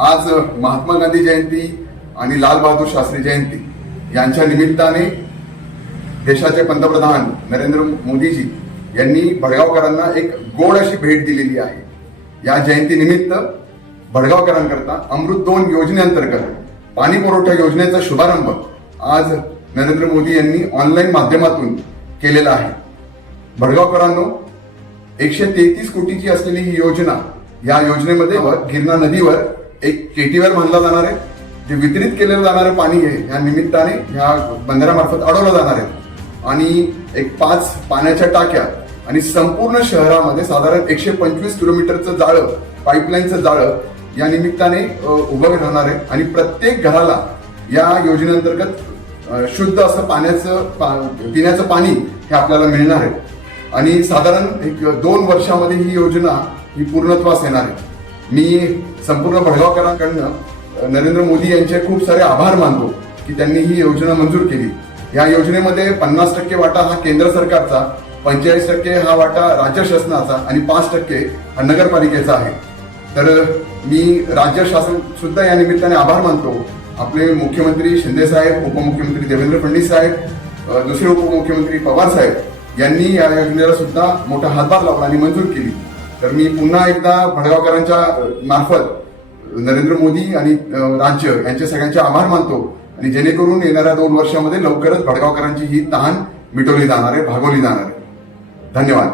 आज महात्मा गांधी जयंती आणि लाल बहादूर शास्त्री जयंती यांच्या निमित्ताने देशाचे पंतप्रधान नरेंद्र मोदीजी यांनी भडगावकरांना एक गोड अशी भेट दिलेली आहे. या जयंतीनिमित्त भडगावकरांकरता अमृत दोन योजनेअंतर्गत पाणी पुरवठा योजनेचा शुभारंभ आज नरेंद्र मोदी यांनी ऑनलाईन माध्यमातून केलेला आहे. भडगावकरांनो एकशे तेहतीस कोटीची असलेली ही योजना या योजनेमध्ये गिरणा नदीवर एक केटीवर बांधला जाणार आहे जे वितरित केलेलं जाणारं पाणी आहे या निमित्ताने ह्या बंदरामार्फत अडवलं जाणार आहे. आणि एक पाच पाण्याच्या टाक्या आणि संपूर्ण शहरामध्ये साधारण एकशे पंचवीस किलोमीटरचं जाळं पाईपलाईनचं जाळं या निमित्ताने उभं राहणार आहे. आणि प्रत्येक घराला या योजनेअंतर्गत शुद्ध असं पाण्याचं पा- पिण्याचं पाणी हे आपल्याला मिळणार आहे. आणि साधारण एक दोन वर्षामध्ये ही योजना ही पूर्णत्वास येणार आहे. मी संपूर्ण भडगावकरांकडनं नरेंद्र मोदी यांचे खूप सारे आभार मानतो की त्यांनी ही योजना मंजूर केली. या योजनेमध्ये पन्नास टक्के वाटा हा केंद्र सरकारचा पंचेचाळीस टक्के हा वाटा राज्य शासनाचा आणि पाच टक्के हा नगरपालिकेचा आहे. तर मी राज्य शासन सुद्धा या निमित्ताने आभार मानतो. आपले मुख्यमंत्री शिंदे साहेब उपमुख्यमंत्री देवेंद्र फडणवीस साहेब दुसरे उपमुख्यमंत्री पवार साहेब यांनी या योजनेला सुद्धा मोठा हातभार लावला आणि मंजूर केली. तर मी पुन्हा एकदा भडगावकरांच्या मार्फत नरेंद्र मोदी आणि राज्य यांचे सगळ्यांचे आभार मानतो. आणि जेणेकरून येणाऱ्या दोन वर्षामध्ये लवकरच भडगावकरांची ही तहान मिटवली जाणार आहे भागवली जाणार आहे. धन्यवाद.